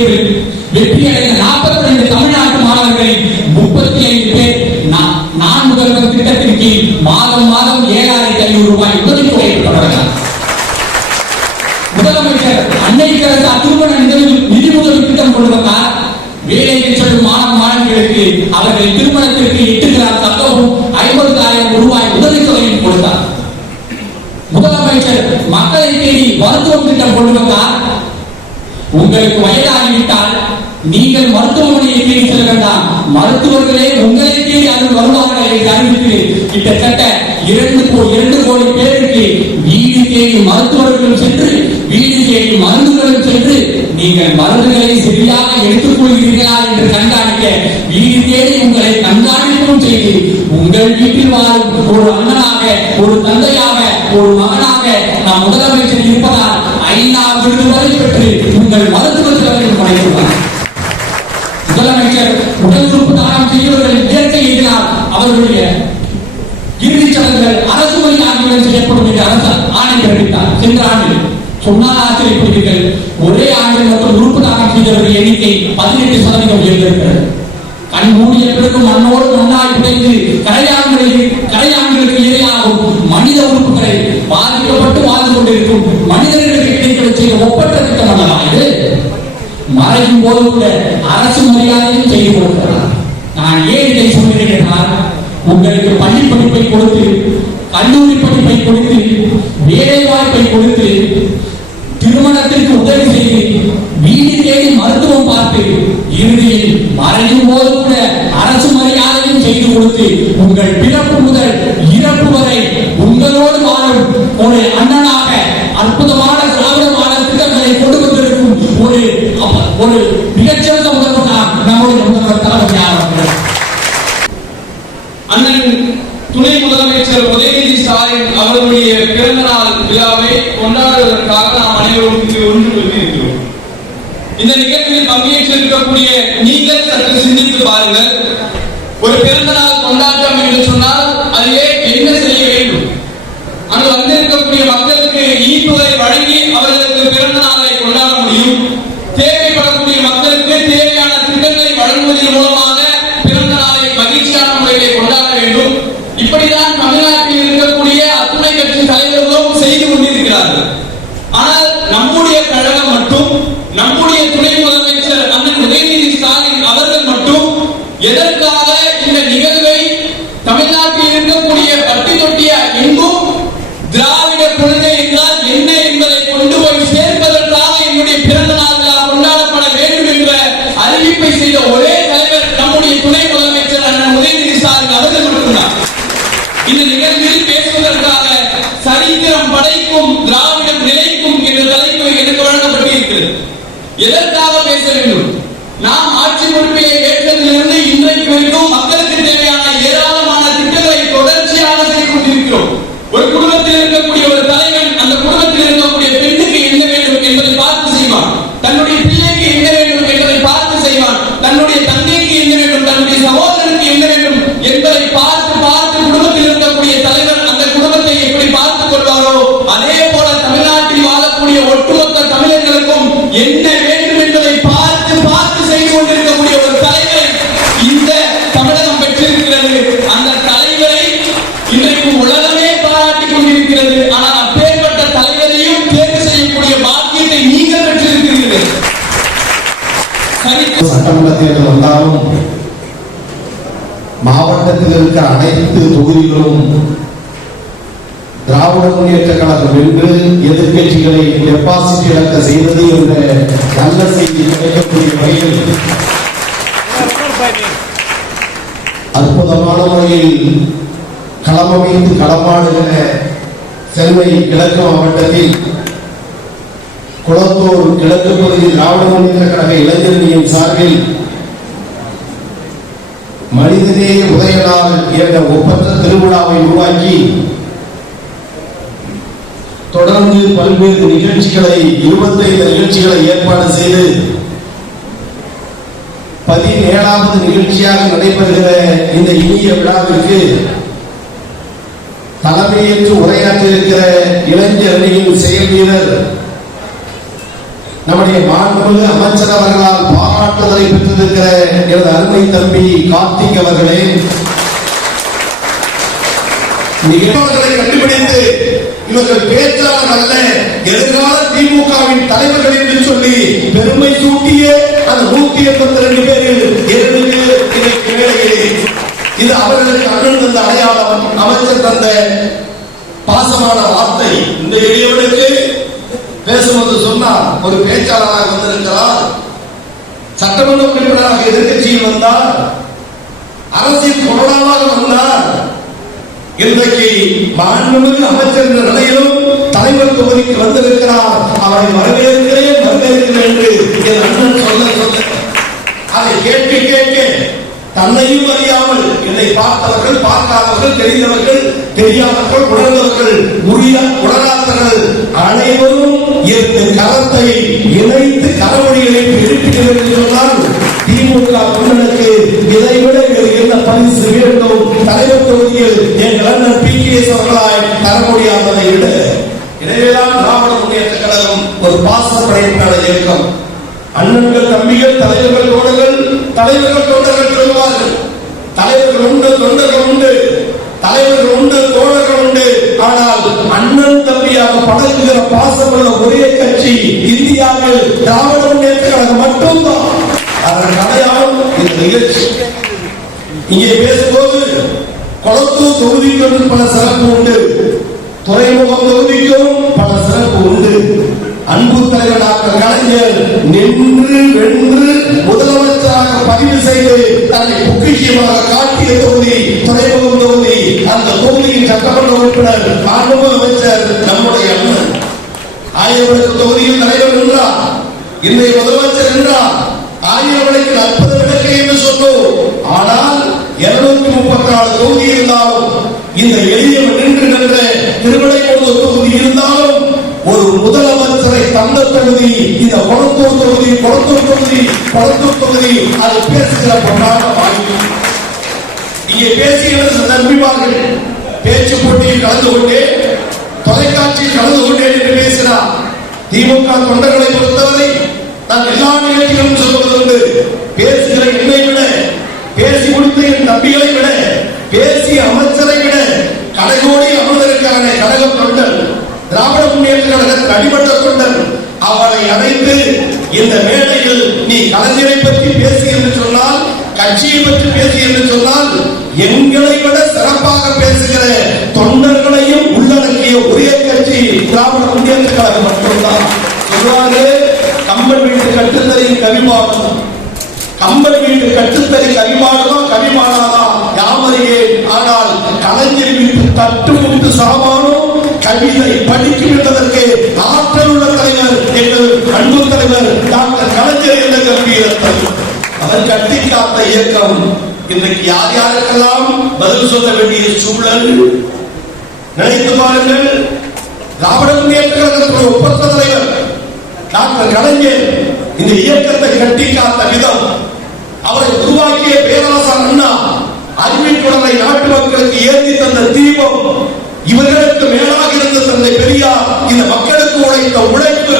தேர்வில் வெற்றி அடைந்த நாற்பத்தி ரெண்டு தமிழ்நாட்டு மாணவர்களை முப்பத்தி ஐந்து பேர். நா- நான் முதல்வர் திட்டத்தின் கீழ் மாதம் மாதம் ஏழாயிரத்தி ஐநூறு ரூபாய் உதவித்தொகை பெற்றவர்கள் முதலமைச்சர் அன்னைக்கரசு திருமண நிதி நிதி உதவி திட்டம் கொண்டு வந்தார் வேலைக்கு செல்லும் மாணவ மாணவிகளுக்கு அவர்கள் திருமணத்திற்கு எட்டு கிராம் தக்கவும் ஐம்பதாயிரம் ரூபாய் உதவித்தொகையும் கொடுத்தார் முதலமைச்சர் மக்களை தேடி மருத்துவம் திட்டம் கொண்டு வந்தார் உங்களுக்கு வயதாகிவிட்டால் நீங்கள் மருத்துவமனையை தேடி செல்ல வேண்டாம் மருத்துவர்களே உங்களை தேடி அதில் வருவார்கள் என்று அறிவித்து கிட்டத்தட்ட இரண்டு கோ- இரண்டு கோடி பேருக்கு வீடு தேடி மருத்துவர்களும் சென்று வீடு தேடி மருந்துகளும் சென்று நீங்கள் மருந்துகளை சரியாக எடுத்துக் கொள்கிறீர்களா என்று கண்காணிக்க வீடு தேடி உங்களை கண்காணிப்பும் செய்து உங்கள் வீட்டில் வாழும் ஒரு அண்ணனாக ஒரு தந்தையாக ஒரு மகனாக நாம் முதல் சொன்னால் ஆச்சரியப்படுவீர்கள் ஒரே ஆண்டில் மொத்தம் உறுப்பு தானம் செய்தவர்கள் எண்ணிக்கை பதினெட்டு சதவீதம் உயர்ந்திருக்கிறது. கண் மூடிய பிறகு மண்ணோடு மண்ணாய் உடைந்து கரையான்களுக்கு கரையான்களுக்கு இணையாகும் மனித உறுப்புகளை பாதிக்கப்பட்டு வாழ்ந்து கொண்டிருக்கும் மனிதர்களுக்கு கிடைக்கிற செய்ய ஒப்பற்ற திட்டம் அல்லவா இது? மறையும் போது கூட அரசு மரியாதையும் செய்து கொடுக்கிறார். நான் ஏன் இதை சொல்கிறேன் என்றால் உங்களுக்கு பள்ளி படிப்பை கொடுத்து கல்லூரி படிப்பை கொடுத்து வேலை வாய்ப்பை கொடுத்து திருமணத்திற்கு உதவி செய்து வீடு தேடி மருத்துவம் பார்த்து இறுதியில் மறையும் போது கூட அரசு மரியாதையும் செய்து கொடுத்து உங்கள் பிறப்பு முதல் இறப்பு வரை உங்களோடு வாழும் ஒரு அண்ணனாக அற்புதமான திராவிடமான திட்டங்களை கொண்டு வந்திருக்கும் ஒரு அப்ப- ஒரு மிகச்சிறந்த முதல்வர் தான் நம்முடைய முதல்வர் தளபதியார் அவர்கள் அண்ணன் துணை முதலமைச்சர் உதயநிதி ஸ்டாலின் அவர்களுடைய பிறந்த நாள் விழாவை கொண்டாடுவதற்காக நாம் அனைவரும் இங்கு ஒன்று கூடியிருக்கிறோம் இந்த நிகழ்வில் பங்கேற்றிருக்கக்கூடிய நீங்கள் சற்று சிந்தித்து பாருங்கள் ஒரு பிறந்த நாள் கொண்டாட்டம் என்று சொன்னால் அதிலே என்ன செய்ய வேண்டும் அங்கு வந்திருக்கக்கூடிய மக்களுக்கு இனிப்புகளை வழங்கி அவர்களுக்கு பிறந்த நாளை கொண்டாட முடியும் தேவைப்படக்கூடிய மக்களுக்கு தேவையான திட்டங்களை வழங்குவதன் மூலமாக பிறந்த நாளை மகிழ்ச்சியான முறையிலே கொண்டாட வேண்டும் இப்படிதான் தமிழ்நாட்டில் இருக்கக்கூடிய அத்துணை கட்சி தலைவர்களும் செய்து கொண்டிருக்கிறார்கள் ஆனால் நம்முடைய கழகம் மட்டும் நம்முடைய துணை முதலமைச்சர் அண்ணன் உதயநிதி ஸ்டாலின் அவர்கள் மட்டும் எதற்காக இந்த நிகழ்வை தமிழ்நாட்டில் இருக்கக்கூடிய பட்டி தொட்டிய எங்கும் திராவிட கொள்கை என்றால் என்ன என்பதை கொண்டு போய் சேர்ப்பதற்காக என்னுடைய பிறந்த நாள் விழா கொண்டாடப்பட வேண்டும் என்ற அறிவிப்பை செய்த ஒரே தலைவர் நம்முடைய துணை முதலமைச்சர் அண்ணன் உதயநிதி ஸ்டாலின் அவர்கள் மட்டும்தான் இந்த நிகழ்வில் பேசுவதற்காக சரித்திரம் படைக்கும் திராவிடம் நிலைக்கும் என்ற தலைப்பு எனக்கு வழங்கப்பட்டிருக்கிறது எதற்காக பேச வேண்டும் நாம் ஆட்சி பொறுப்பை ஏற்றதிலிருந்து இன்றைக்கு வரைக்கும் மக்களுக்கு தேவையான ஏராளமான திட்டங்களை தொடர்ச்சியாக செய்து கொண்டிருக்கிறோம் ஒரு குடும்பத்தில் இருக்கக்கூடிய ஒரு தலைவன் அந்த குடும்பத்தில் இருக்கக்கூடிய பெண்ணுக்கு என்ன வேண்டும் என்பதை பார்த்து செய்வான் தன்னுடைய பிள்ளைக்கு என்ன வேண்டும் என்பதை பார்த்து செய்வான் தன்னுடைய தந்தைக்கு என்ன வேண்டும் தன்னுடைய சகோதரனுக்கு என்ன வேண்டும் என்பதை பார்த்து பார்த்து குடும்பத்தில் இருக்கக்கூடிய தலைவர் அந்த குடும்பத்தை எப்படி பார்த்துக் கொள்வாரோ அதே போல தமிழ்நாட்டில் வாழக்கூடிய ஒட்டுமொத்த தமிழர்களுக்கும் என்ன வேண்டும் என்பதை பார்த்து பார்த்து செய்து கொண்டிருக்கக்கூடிய ஒரு தலைவரை இந்த தமிழகம் பெற்றிருக்கிறது. அந்த தலைவரை இன்றைக்கு உலகமே பாராட்டிக் கொண்டிருக்கிறது. ஆனால் அப்பேற்பட்ட தலைவரையும் தேர்வு செய்யக்கூடிய பாக்கியத்தை நீங்கள் பெற்றிருக்கிறீர்கள். சட்டமன்ற தேர்தல் வந்தாலும் மாவட்டத்தில் இருக்கிற அனைத்து தொகுதிகளும் திராவிட முன்னேற்ற கழகம் என்று எதிர்கட்சிகளை டெபாசிட் இழக்க செய்தது என்ற நல்ல செய்தி கிடைக்கக்கூடிய வகையில் அற்புதமான முறையில் களமமைத்து களமாடுகிற செல்வை கிழக்கு மாவட்டத்தில் குளத்தூர் கிழக்கு பகுதி திராவிட முன்னேற்ற கழக இளைஞரணியின் சார்பில் மனிதனே உதயநாள் என்ற ஒப்பற்ற திருவிழாவை உருவாக்கி தொடர்ந்து பல்வேறு நிகழ்ச்சிகளை இருபத்தைந்து நிகழ்ச்சிகளை ஏற்பாடு செய்து பதினேழாவது நிகழ்ச்சியாக நடைபெறுகிற இந்த இனிய விழாவிற்கு தலைமையேற்று உரையாற்றியிருக்கிற இளைஞர் அணியின் செயல் வீரர் நம்முடைய மாண்புமிகு அமைச்சர் அவர்களால் பாராட்டுதலை பெற்றிருக்கிற எனது அருமை தம்பி கார்த்திக் அவர்களே நிகழ்வுகளை இவர்கள் பேச்சாளர் அல்ல. எதிர்கால திமுகவின் தலைவர்கள் என்று சொல்லி பெருமை சூட்டிய அந்த நூத்தி எண்பத்தி ரெண்டு பேரில் இது அவர்களுக்கு அண்ணன் தந்த அடையாளம். அமைச்சர் தந்த பாசமான வார்த்தை. இந்த எளியவனுக்கு பேசும்போது சொன்னார் ஒரு பேச்சாளராக வந்திருக்கிறார் சட்டமன்ற உறுப்பினராக எதிர்கட்சியில் வந்தார் அரசின் கொரோனாவாக வந்தார் இன்றைக்கு மாண்புமிகு அமைச்சர் என்ற நிலையிலும் தலைவர் தொகுதிக்கு வந்திருக்கிறார். அவரை வரவேற்கிறேன் வரவேற்கிறேன் என்று என் அண்ணன் சொல்ல சொல்ல அதை கேட்க கேட்க தன்னையும் அறியாமல் என்னை பார்த்தவர்கள் பார்க்காதவர்கள் தெரிந்தவர்கள் தெரியாதவர்கள் உணர்ந்தவர்கள் உரிய உணராதவர்கள் அனைவரும் இந்த கரத்தை இணைத்து கரவழிகளை எழுப்பினர் என்று சொன்னால் திமுக தொண்டனுக்கு இதை பரிசு தலைவர் தொகுதியில் என் அண்ணன் பி கே எஸ் அவர்களால் தர முடியாததை விட எனவேதான் திராவிட முன்னேற்ற கழகம் ஒரு பாசப்படையினான இயக்கம். அண்ணன்கள் தம்பிகள் தலைவர்கள் தோழர்கள் தலைவர்கள் தொண்டர்கள் சொல்வார்கள் தலைவர்கள் உண்டு தொண்டர்கள் உண்டு தலைவர்கள் உண்டு தோழர்கள் உண்டு. ஆனால் அண்ணன் தம்பியாக பழகுகிற பாசமுள்ள ஒரே கட்சி இந்தியாவில் திராவிட முன்னேற்ற கழகம் மட்டும்தான். அதன் அடையாளம் இந்த நிகழ்ச்சி. இங்கே பேசும்போது கொளத்தூர் தொகுதிக்கு பல சிறப்பு உண்டு. துறைமுகம் தொகுதிக்கும் பல சிறப்பு உண்டு. அன்பு தலைவர் டாக்டர் கலைஞர் நின்று வென்று முதலமைச்சராக பதிவு செய்து தன்னை பொக்கிஷமாக காட்டிய தொகுதி துறைமுகம் தொகுதி அந்த தொகுதியின் சட்டமன்ற உறுப்பினர் மாண்புமிகு அமைச்சர் நம்முடைய அண்ணன். ஆயிரம் தொகுதியில் தலைவர் என்றார் இன்றைய முதலமைச்சர் என்றார் ஆயிரம் விலைக்கு விளக்கு என்று சொன்னோம். ஆனால் இருநூத்தி முப்பத்தி நாலு தொகுதி இருந்தாலும் இந்த எளியவன் நின்று நின்ற திருவிடைக்கோடு தொகுதி இருந்தாலும் ஒரு முதலமைச்சரை தந்த தொகுதி இந்த கொளத்தூர் தொகுதி கொளத்தூர் தொகுதி கொளத்தூர் தொகுதி அது பேசுகிற பொன்னாக இங்கே பேசுகிறது நம்பிவார்கள் பேச்சு போட்டியில் கலந்து கொண்டே தொலைக்காட்சியில் கலந்து கொண்டேன் என்று பேசினார். திமுக தொண்டர்களை பொறுத்தவரை நான் எல்லா நிகழ்ச்சிகளும் சொல்வதுண்டு. பேசுகிற என்னை விட பேசி என் தம்பிகளை விட பேசிய அமைச்சரை விட கடைகோடி அமர்ந்திருக்கான கழக தொண்டர் திராவிட முன்னேற்ற கழக அடிமட்ட தொண்டர் அவரை அழைத்து இந்த மேடையில் நீ கலைஞரை பற்றி பேசி என்று சொன்னால் கட்சியை பற்றி பேசி என்று சொன்னால் எங்களை விட சிறப்பாக பேசுகிற தொண்டர்களையும் உள்ளடக்கிய ஒரே கட்சி திராவிட முன்னேற்ற கழகம் மட்டும்தான். சொல்வாரு கம்பன் வீட்டு கட்டுத்தறியின் கவிபாடம் கம்பன் வீட்டு கட்டுத்தறி கவிமானதா கவிமானாதா யாமறியே ஆனால் கலைஞர் வீட்டு தட்டு முடித்து சமானம் கவிதை படிக்கும் என்பதற்கு ஆற்றல் உள்ள தலைவர் எங்கள் அன்பு தலைவர் டாக்டர் கலைஞர் என்ற கம்பீரத்தை அவர் கட்டி காத்த இயக்கம். இன்றைக்கு யார் யாருக்கெல்லாம் பதில் சொல்ல வேண்டிய சூழல்? நினைத்து பாருங்கள். ராவணம் முன்னேற்ற ஒப்பந்த தலைவர் டாக்டர் கலைஞர். இந்த இயக்கத்தை கட்டி காத்த விதம். அவரை உருவாக்கிய பேராசர் அண்ணா. அருமை குழந்தை நாட்டு மக்களுக்கு ஏற்றி தந்த தீபம் இவர்களுக்கு மேலாக இருந்த தந்தை பெரியார் இந்த மக்களுக்கு உழைத்த உழைப்பு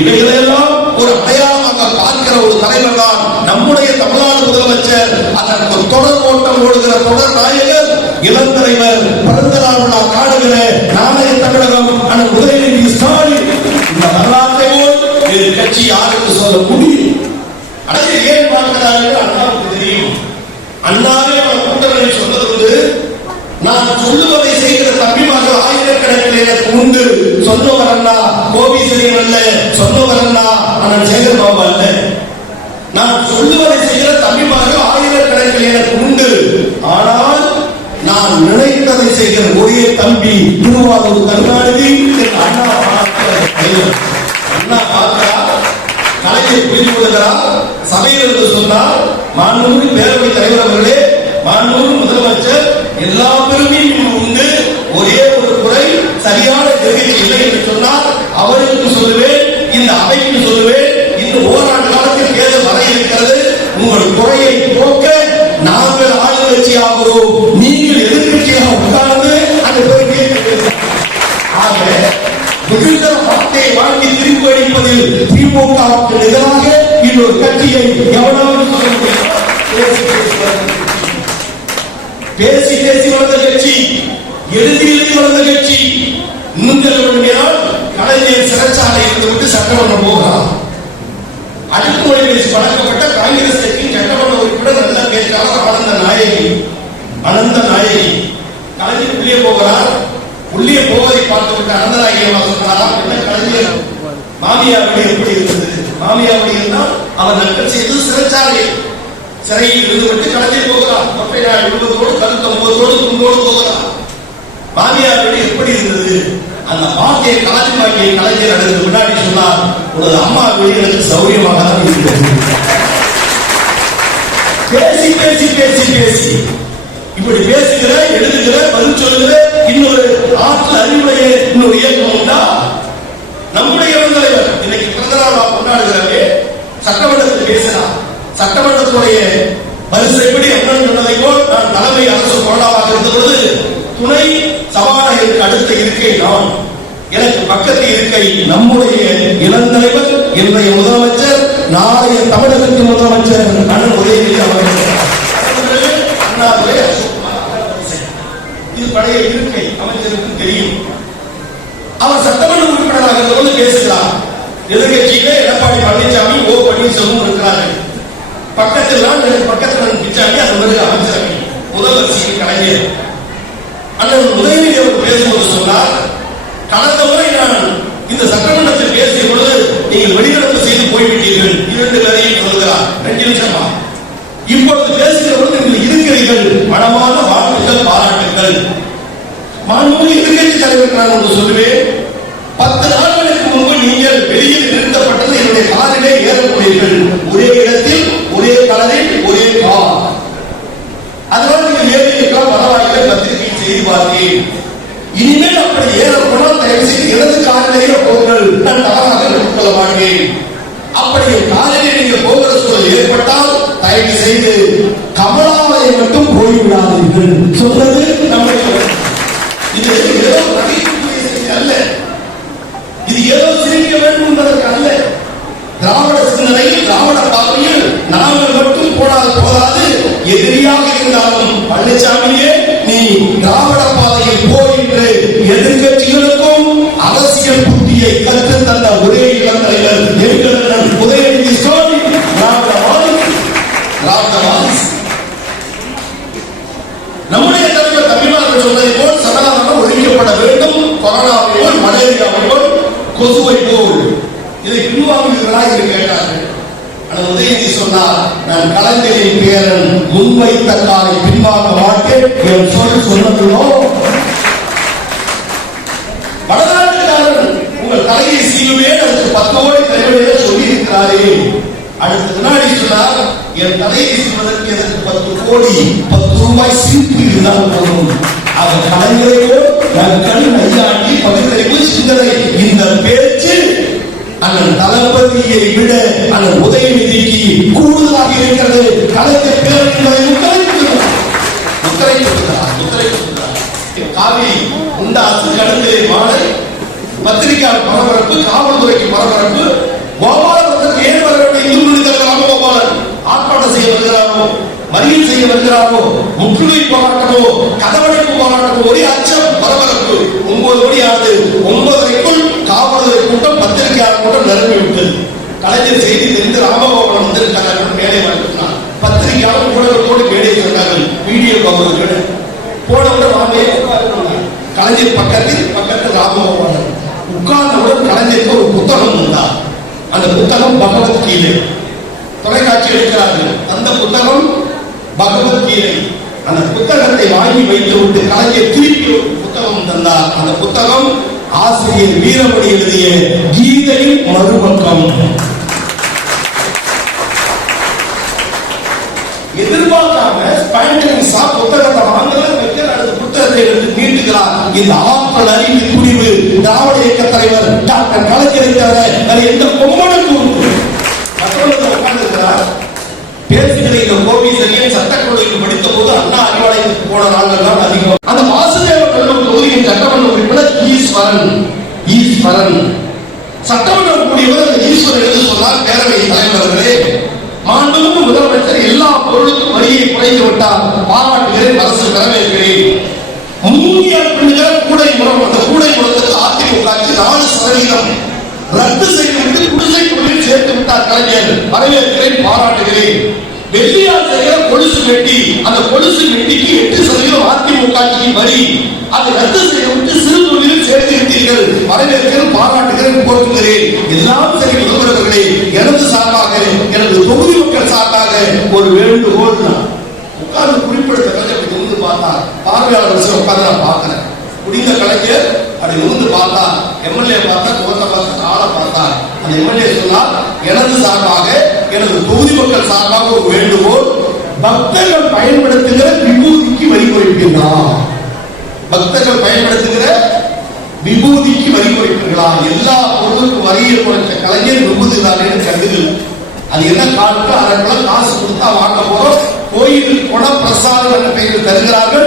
இவைகளெல்லாம் ஒரு அடையாளமாக பார்க்கிற ஒரு தலைவர் தான் நம்முடைய தமிழ்நாடு முதலமைச்சர். அதற்கு தொடர் ஓட்டம் ஓடுகிற தொடர் நாயகர் இளந்தலைவர் தலைவர் காடுகிற நாளைய தமிழகம் அண்ணன் உதயநிதி ஸ்டாலின். இந்த வரலாற்றை போல் வேறு கட்சி யாருக்கு சொல்ல முடியும்? அதை ஏன் பார்க்கிறார்கள்? அண்ணாவுக்கு தெரியும். அண்ணாவே அவர் கூட்டங்களில் நான் சொல்லுவதை செய்கிற தம்பிமார்கள் ஆயிரக்கணக்கில் எனக்கு உண்டு. சொன்னவர் அண்ணா கோபீஸ்வரியன் அல்ல. சொன்னவர் அண்ணா அண்ணன் சேகர் பாபு அல்ல. நான் சொல்லுவதை செய்கிற தம்பிமார்கள் ஆயிரக்கணக்கில் எனக்கு உண்டு. ஆனால் நான் நினைத்ததை செய்கிற ஒரே தம்பி திருவாரூர் கருணாநிதி அண்ணா பார்க்கிறார். அண்ணா பார்க்கிறார் கலைஞர் புரிந்து கொள்கிறார். சபையில் இருந்து சொன்னால் மாண்புமிகு பேரவைத் தலைவர் அவர்களே மாண்புமிகு முதலமைச்சர் எல்லா பெருமையும் உண்டு. ஒரே ஒரு குறை சரியான கருவி இல்லை என்று சொன்னால் அவருக்கு சொல்லுவேன் இந்த அவைக்கு சொல்லுவேன் இந்த ஓராண்டு காலத்தில் தேர்தல் வர இருக்கிறது. உங்கள் குறையை போக்க நாங்கள் ஆளுங்கட்சி ஆகிறோம் நீங்கள் எதிர்கட்சியாக உட்கார்ந்து அந்த கோரிக்கையை ஆக மிகுந்த வார்த்தையை வாங்கி திருப்பி அளிப்பதில் திமுகவுக்கு எதிராக இன்னொரு கட்சியை எவ்வளவு சொல்ல முடியுமா? பேசி பேசி வளர்ந்த கட்சி. பேசி பேசி வளர்ந்த கட்சி எழுதி எழுதி வளர்ந்த கட்சி இன்னும் சொல்ல வேண்டியதால் கலைஞர் சிறைச்சாலை இருந்து சட்டமன்றம் போகிறார் அடுக்குமொழி பேசி பழக்கப்பட்ட காங்கிரஸ் கட்சியின் சட்டமன்ற உறுப்பினர் நல்ல பேச்சாளர் ஆனந்த நாயகி. அனந்த நாயகி. கலைஞர் உள்ளே போகிறார் உள்ளே போவதை பார்த்துவிட்டு அனந்த நாயகி சொன்னாரா என்ன கலைஞர் மாமியார் எப்படி இருந்தது? மாமியார் இருந்தால் அவர் நக்கல் செய்து சிறைச்சாலை. சிறையில் இருந்து விட்டு கலைஞர் போகிறார் தொப்பை நாள் விழுவதோடு கருத்தம்போதோடு துன்போடு போகிறார் மாமியார் எப்படி இருந்தது? அந்த வார்த்தையை கலைஞர் வாக்கியை கலைஞர் அடுத்து முன்னாடி சொன்னார் உனது அம்மா வீடு சௌரியமாக தான் இருக்கிறது. பேசி பேசி பேசி பேசி. இப்படி பேசுகிற எழுதுகிற பதில் சொல்லுகிற இன்னொரு ஆற்றல் அறிவுடைய இன்னொரு இயக்கம் உண்டா? நம்முடைய இளந்தலைவர் இன்னைக்கு பிறந்தநாள் கொண்டாடுகிறாரே சட்டமன்றத்தில் பேசினார். சட்டமன்றத்துடைய வரிசைப்படி அண்ணன் சொன்னதை போல் நான் தலைமை அரசு கொறடாவாக இருந்த பொழுது துணை சபாநாயகருக்கு அடுத்த இருக்கை நான். எனக்கு பக்கத்து இருக்கை நம்முடைய இளந்தலைவர் இன்றைய முதலமைச்சர் நாளைய தமிழகத்தின் முதலமைச்சர் அண்ணன் உதயநிதி அவர்கள். அண்ணாதுரை இது பழைய இருக்கை அமைச்சருக்கு தெரியும். அவர் சட்டமன்ற உறுப்பினராக இருந்து பேசுகிறார். எதிர்கட்சியிலே எடப்பாடி பழனிசாமி ஓ பன்னீர்செல்வம் இருக்கிறார்கள். பக்கத்தில் தான் பக்கத்தில் பிச்சாண்டி அந்த மாதிரி அமைச்சரவை. முதல் வரிசையில் கலைஞர். அல்லது உதயநிதி அவர் பேசும்போது சொன்னார். கடந்த முறை நான் இந்த சட்டமன்றத்தில் பேசிய பொழுது நீங்கள் வெளிநடப்பு செய்து போய்விட்டீர்கள். இரண்டு கதையில் சொல்கிறார் ரெண்டு நிமிஷமா. இப்பொழுது பேசுகிற பொழுது நீங்கள் இருக்கிறீர்கள். மனமான வாழ்த்துக்கள் பாராட்டுங்கள் மாண்புமிகு எதிர்கட்சி தலைவர் நான் ஒன்று சொல்லுவேன். பத்து நாட்களுக்கு முன்பு நீங்கள் வெளியில் நிறுத்தப்பட்டது என்னுடைய காரிலே ஏறக்கூடியீர்கள் ஒரே இடத்தில் ஒரே கலரில் ஒரே கார் அதனால் நீங்கள் ஏறியிருக்கலாம் பரவாயில்லை பத்திரிகையில் இனிமேல் அப்படி ஏற தயவு செய்து இடது காரிலேயே போங்கள். நான் தவறாக எடுத்துக்கொள்ள மாட்டேன். அப்படி என் காரிலே நீங்க போகிற சூழல் ஏற்பட்டால் தயவு செய்து கமலாலயை மட்டும் போய்விடாதீர்கள். சொல்றது நம்முடைய இது ஏதோ நகைப்புக்குரிய அல்ல. இது ஏதோ சிரிக்க வேண்டும் என்பதற்கு அல்ல. திராவிட சிந்தனை திராவிட பார்வையில் நாங்கள் மட்டும் போனால் போதாது. எதிரியாக இருந்தாலும் பழனிசாமியே நீ திராவிட பாதையில் போ என்று எதிர்கட்சிகளுக்கும் அரசியல் புத்தியை கற்று தந்த ஒரே இளந்தலைவர் எங்கள் அண்ணன் உதயநிதி ஸ்டாலின் நம்முடைய தலைவர் தமிழ்நாடு சொன்னதை போல் சனாதனம் ஒழிக்கப்பட வேண்டும் கொரோனாவை போல் மலேரியாவை போல் கொசுவை போல். இதை பின்வாங்குகிறதா என்று கேட்டார்கள். ஆனால் உதயநிதி சொன்னார் நான் கலைஞரின் பேரன் முன்வைத்த காலை பின்வாங்க என் சொல் சொன்னதுலோ வடநாட்டுக்காரன் உங்கள் தலையை சீவுவேன் அடுத்து பத்து கோடி சொல்லி இருக்கிறாரே அடுத்த வினாடி சொன்னார் என் தலையை சீவதற்கு எனக்கு பத்து கோடி பத்து ரூபாய் சிரிப்பு இருந்தால் போதும். அவர் கலைஞரையோ கண் நையாண்டி பகிர்ந்தறிவு சிந்தனை இந்த பேச்சு அண்ணன் தளபதியை விட அண்ணன் உதயநிதிக்கு கூடுதலாக இருக்கிறது. கலைஞர் பேர் என்பதை முத்திரைக்கிறார் முத்திரைக்கிறார் முத்திரைக்கிறார் காவி உண்டாசு மாலை பத்திரிகையாளர் பரபரப்பு காவல்துறைக்கு பரபரப்பு கோபாலபுரத்துக்கு ஏன் வர வேண்டிய இந்து மனிதர்கள் ராமகோபாலன் ஆர்ப்பாட்டம் செய்ய வருகிறாரோ மறியல் செய்ய வருகிறாரோ முற்றுகை போராட்டமோ கதவடைப்பு போராட்டமோ ஒரே அச்சம் பரபரப்பு ஒன்பது மணி ஆகுது இந்த ஆற்றல் அறிவு துணிவு திராவிட இயக்க தலைவர் டாக்டர் கலைஞரை தவிர வேற எந்த பொம்மனுக்கும் பேசுகிற இந்த கோவி செல்லியன் சட்டக்கல்லூரியில் படித்த போது அண்ணா அறிவாலயத்துக்கு போன நாள்கள் தான் அந்த வாசுதேவ கல்லூரி தொகுதியின் சட்டமன்ற உறுப்பினர் ஈஸ்வரன் சட்டமன்றம் கூடியவர் அந்த ஈஸ்வரன் என்று சொன்னால் பேரவை தலைவர்களே மாண்புமிகு முதலமைச்சர் எல்லா பொருளுக்கும் வரியை குறைந்து விட்டார். பாராட்டுகிறேன் அரசு தலைமையிலே கலைஞர் வரவேற்கிறேன் பாராட்டுகிறேன். வெள்ளியால் செய்கிற கொலுசு வெட்டி அந்த கொலுசு வெட்டிக்கு எட்டு சதவீதம் அதிமுக வரி அதை ரத்து செய்யப்பட்டு சிறு தொழிலில் சேர்த்திருத்தீர்கள். வரவேற்கிறேன் பாராட்டுகிறேன் போற்றுகிறேன். எல்லாம் சரி முதல்வர்களே எனது சார்பாக எனது தொகுதி மக்கள் சார்பாக ஒரு வேண்டுகோள் தான். உட்கார்ந்து குறிப்பிடுத்த கலைஞர் அப்படி பார்வையாளர் உட்கார்ந்து நான் பார்க்கிறேன். முடிந்த கலைஞர் அப்படி நிமிர்ந்து பார்த்தார் எம்எல்ஏ பார்த்தா முகத்தை பார்த்தா ஆளை பார்த்தார். அந்த எம்எல்ஏ சொன்னால் எனது சார்பாக எனது தொகுதி மக்கள் சார்பாக ஒரு வேண்டுகோள் பக்தர்கள் பயன்படுத்துகிற விபூதிக்கு வரி குறைப்பீர்களா? பக்தர்கள் பயன்படுத்துகிற விபூதிக்கு வரி குறைப்பீர்களா? எல்லா பொருளுக்கும் வரியை குறைச்ச கலைஞர் விபூதி தானே கருதுகள் அது என்ன காட்டு அரை குலம் காசு கொடுத்தா வாங்க போறோம். கோயிலில் குண பிரசாதம் என்ற பெயரில் தருகிறார்கள்.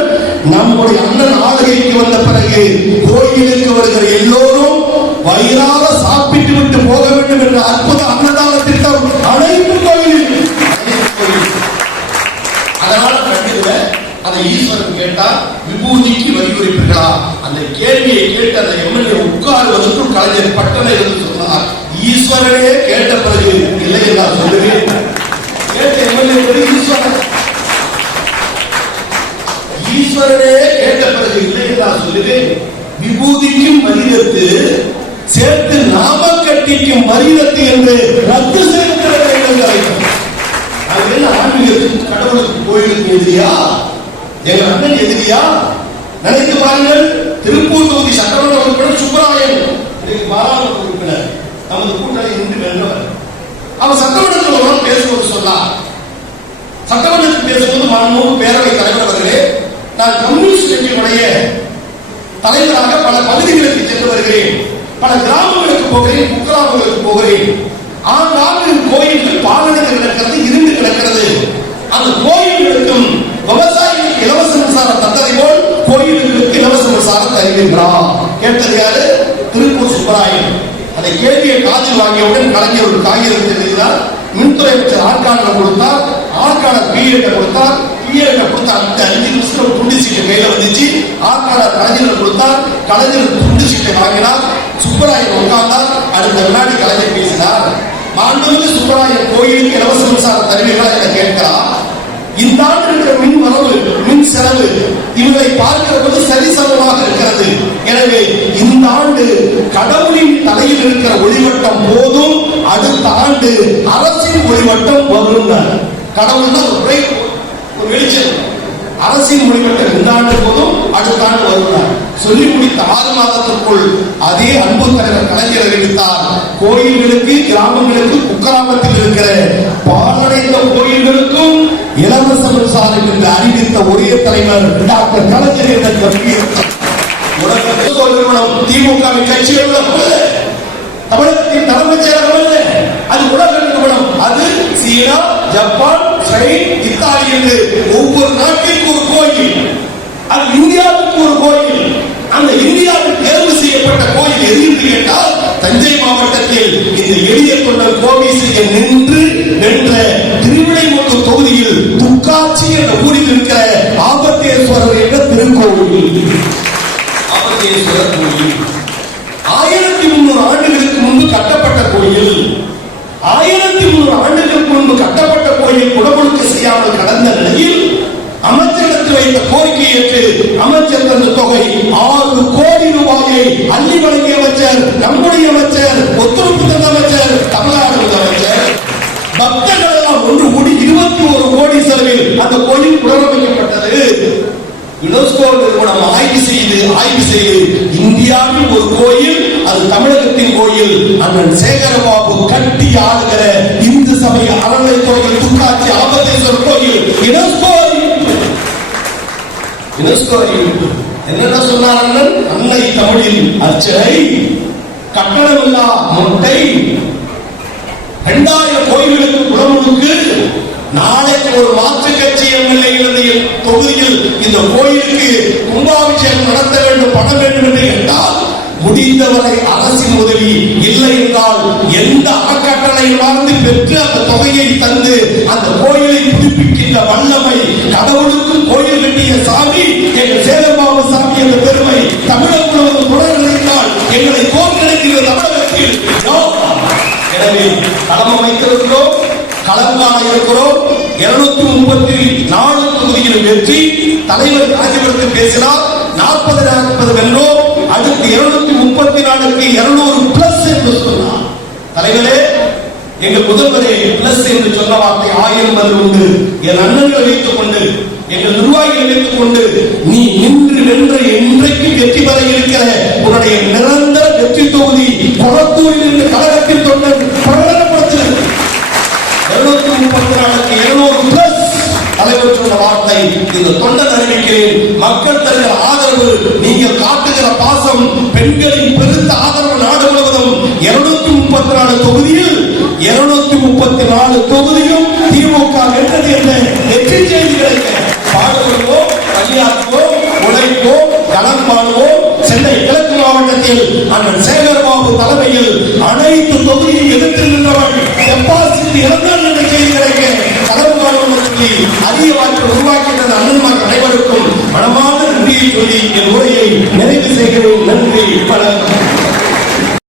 நம்முடைய அண்ணன் ஆளுகைக்கு வந்த பிறகு கோயிலுக்கு வருகிற எல்லோரும் வயிறார சாப்பிட்டு விட்டு போக வேண்டும் என்ற அற்புத அன்னதான திட்டம் அனைத்து கோயிலில் அதனால கண்டிப்பா அந்த ஈஸ்வரன் கேட்டால் விபூதிக்கு வரி அந்த கேள்வியை கேட்டு அந்த எம்எல்ஏ உட்காருவதற்கும் கலைஞர் பட்டனை என்று சொன்னார். ஈஸ்வரனே கேட்ட பிறகு இல்லை நான் சொல்லுவேன். கேட்ட எம்எல்ஏ ஈஸ்வரன்? ஈஸ்வரனே கேட்ட பிறகு இல்லை நான் சொல்லுவேன். விபூதிக்கும் மனிதத்து சேர்த்து நாமக்கட்டிக்கும் மரியத்து என்று ரத்து செய்கிற அது ஆன்மீகத்துக்கு கடவுளுக்கு கோயிலுக்கு எதிரியா? எங்க அண்ணன் எதிரியா? நினைத்து பாருங்கள் திருப்பூர் தொகுதி சட்டமன்ற உறுப்பினர் சுப்பராயன். பாராளுமன்ற உறுப்பினர். நமது கூட்டணி இன்று வென்றவர். அவர் சட்டமன்றத்தில் ஒரு பேசுவது சொன்னார். சட்டமன்றத்தில் பேசும்போது மாண்பு பேரவை தலைவர் அவர்களே நான் கம்யூனிஸ்ட் கட்சியினுடைய தலைவராக பல பகுதிகளுக்கு சென்று வருகிறேன். பல கிராமங்களுக்கு போகிறேன் குக்கிராமங்களுக்கு போகிறேன். ஆங்காங்கு கோயில்கள் பாலடைந்து கிடக்கிறது இருந்து கிடக்கிறது. அந்த கோயில்களுக்கும் விவசாயிகளுக்கு இலவச மின்சாரம் தந்ததை போல் கோயில்களுக்கு இலவச மின்சாரம் தருகின்றார். கேட்டது யாரு? திருப்பூர் சுப்பராயன். அதை கேள்வியை காதில் வாங்கியவுடன் கலைஞர் ஒரு காகிதம் தெரிந்தார் மின்துறை அமைச்சர் ஆட்காணல கொடுத்தார். ஆட்காளர் பிஎட்ட கொடுத்தார். பிஎட்ட கொடுத்த அந்த அஞ்சு நிமிஷம் கையில வந்துச்சு ஆட்காளர் கலைஞர் கொடுத்தார் கலைஞர் துண்டு சீட்டை வாங்கினார் சுப்பராயன் உட்கார்ந்தார் அடுத்த வினாடி கலைஞர் பேசினார். மாண்புமிகு சுப்பராயன் கோயிலுக்கு இலவச மின்சார தருவீர்களா என கேட்கிறார் இந்த ஆண்டு இருக்கிற மின் வரவு மின் செலவு இவங்களை பார்க்கிற போது சரிசமமாக இருக்கிறது. எனவே இந்த ஆண்டு கடவுளின் தலையில் இருக்கிற ஒளிவட்டம் போதும். அடுத்த ஆண்டு அரசின் ஒளிவட்டம் வரும் கடவுள் தான் ஒரு வெளிச்சம். அரசின் முடிவெட்ட இந்த ஆண்டு போதும் அடுத்த ஆண்டு வருகிறார் சொல்லி முடித்த ஆறு மாதத்திற்குள் அதே அன்பு தலைவர் கலைஞர் அறிவித்தார் கோயில்களுக்கு கிராமங்களுக்கு குக்கிராமத்தில் இருக்கிற பாலடைந்த கோயில்களுக்கும் இலவச மின்சாரம் என்று அறிவித்த ஒரே தலைவர் டாக்டர் கலைஞர் என்ற கம்பீர் உலக நிறுவனம் திமுகவின் கட்சிகள் தமிழகத்தின் தலைமைச் செயலகம் அது உலக நிறுவனம். அது சீனா ஜப்பான் ஸ்பெயின் இத்தாலி என்று ஒவ்வொரு நாட்டிற்கு ஒரு கோயில். அது இந்தியாவுக்கு ஒரு கோயில். அந்த இந்தியாவில் தேர்வு செய்யப்பட்ட கோயில் எது என்று கேட்டால் தஞ்சை மாவட்டத்தில் இந்தியாவில் ஒரு கோயில் அது தமிழகத்தின் கோயில். அண்ணன் சேகரபாபு கட்டி ஆளுகிற இந்து சமய அறநிலைத்துறையில் துக்காட்சி ஆபத்தேஸ்வரர் கோயில் யுனெஸ்கோ அறிவிப்பு. யுனெஸ்கோ என்னென்ன சொன்னார் அண்ணன்? அன்னை தமிழில் அர்ச்சனை கட்டணமில்லா மொட்டை இரண்டாயிரம் கோயில்களுக்கு உடம்புக்கு நாளைக்கு ஒரு மாற்று கட்சி எம்எல்ஏ தொகுதியில் இந்த கோயிலுக்கு கும்பாபிஷேகம் நடத்த வேண்டும் பண்ண வேண்டும் என்று கேட்டால் முடிந்தவரை அரசின் உதவி இல்லை என்றால் எந்த அறக்கட்டளையிலிருந்து பெற்று அந்த தொகையை தந்து அந்த கோயிலை புதுப்பிக்கின்ற வல்லமை கடவுளுக்கும் கோயில் கட்டிய சாமி எங்கள் சேதபாபு சாமி என்ற பெருமை தமிழகம் முழுவதும் தொடர்கிறால் எங்களை தோற்கடிக்கிற தமிழகத்தில். எனவே களம் வைத்திருக்கிறோம். களம் காண இருக்கிறோம். இருநூத்தி முப்பத்தி நாலு தொகுதியில் வெற்றி தலைவர் ராஜபுரத்தில் பேசினார். நாற்பது நாற்பது வென்றோம் அடுத்து இருநூத்தி முப்பத்தி நாலுக்கு இருநூறு பிளஸ் என்று சொன்னார். தலைவரே எங்கள் முதல்வரே பிளஸ் என்று சொன்ன வார்த்தை ஆயிரம் பதில் உண்டு. என் அண்ணன்களை வைத்துக் கொண்டு எங்கள் நிர்வாகிகள் வைத்துக் கொண்டு நீ இன்று வென்ற இன்றைக்கு வெற்றி பெற இருக்கிற உன்னுடைய நிரந்தர வெற்றி தொகுதி கொளத்தூரில் இருந்து கழகத்தில் தொண்டன் முப்பத்தி நாலுக்கு இருநூறு பிளஸ் தலைவர் சொன்ன வார்த்தை. இந்த தொண்டன் அறிவிக்கிறேன் மக்கள் தருகிற ஆதரவு நீங்கள் காட்டுகிற பாசம் பெண்களின் பெருத்த ஆதரவு நாடு முழுவதும் இருநூத்தி முப்பத்தி நாலு தொகுதியில் இருநூத்தி முப்பத்தி நாலு தொகுதியும் திமுக வென்றது என்ன வெற்றி செய்தி கிடைக்க பாடுபடுவோம் பணியாற்றுவோம் உழைப்போம் களம் பாடுவோம் சென்னை கிழக்கு மாவட்டத்தில் அண்ணன் சேகர்பாபு தலைமையில் அனைத்து தொகுதியும் எதிர்த்து நின்றவன் டெபாசிட் இழந்தான் செய்திகளுக்கு தளர்வு காணும்னு சொல்லி அதிக வாய்ப்பு உருவாக்கின்றது அனைவருக்கும் மனமான நன்றியை சொல்லி என் உரையை நிறைவு செய்கிறேன். நன்றி பல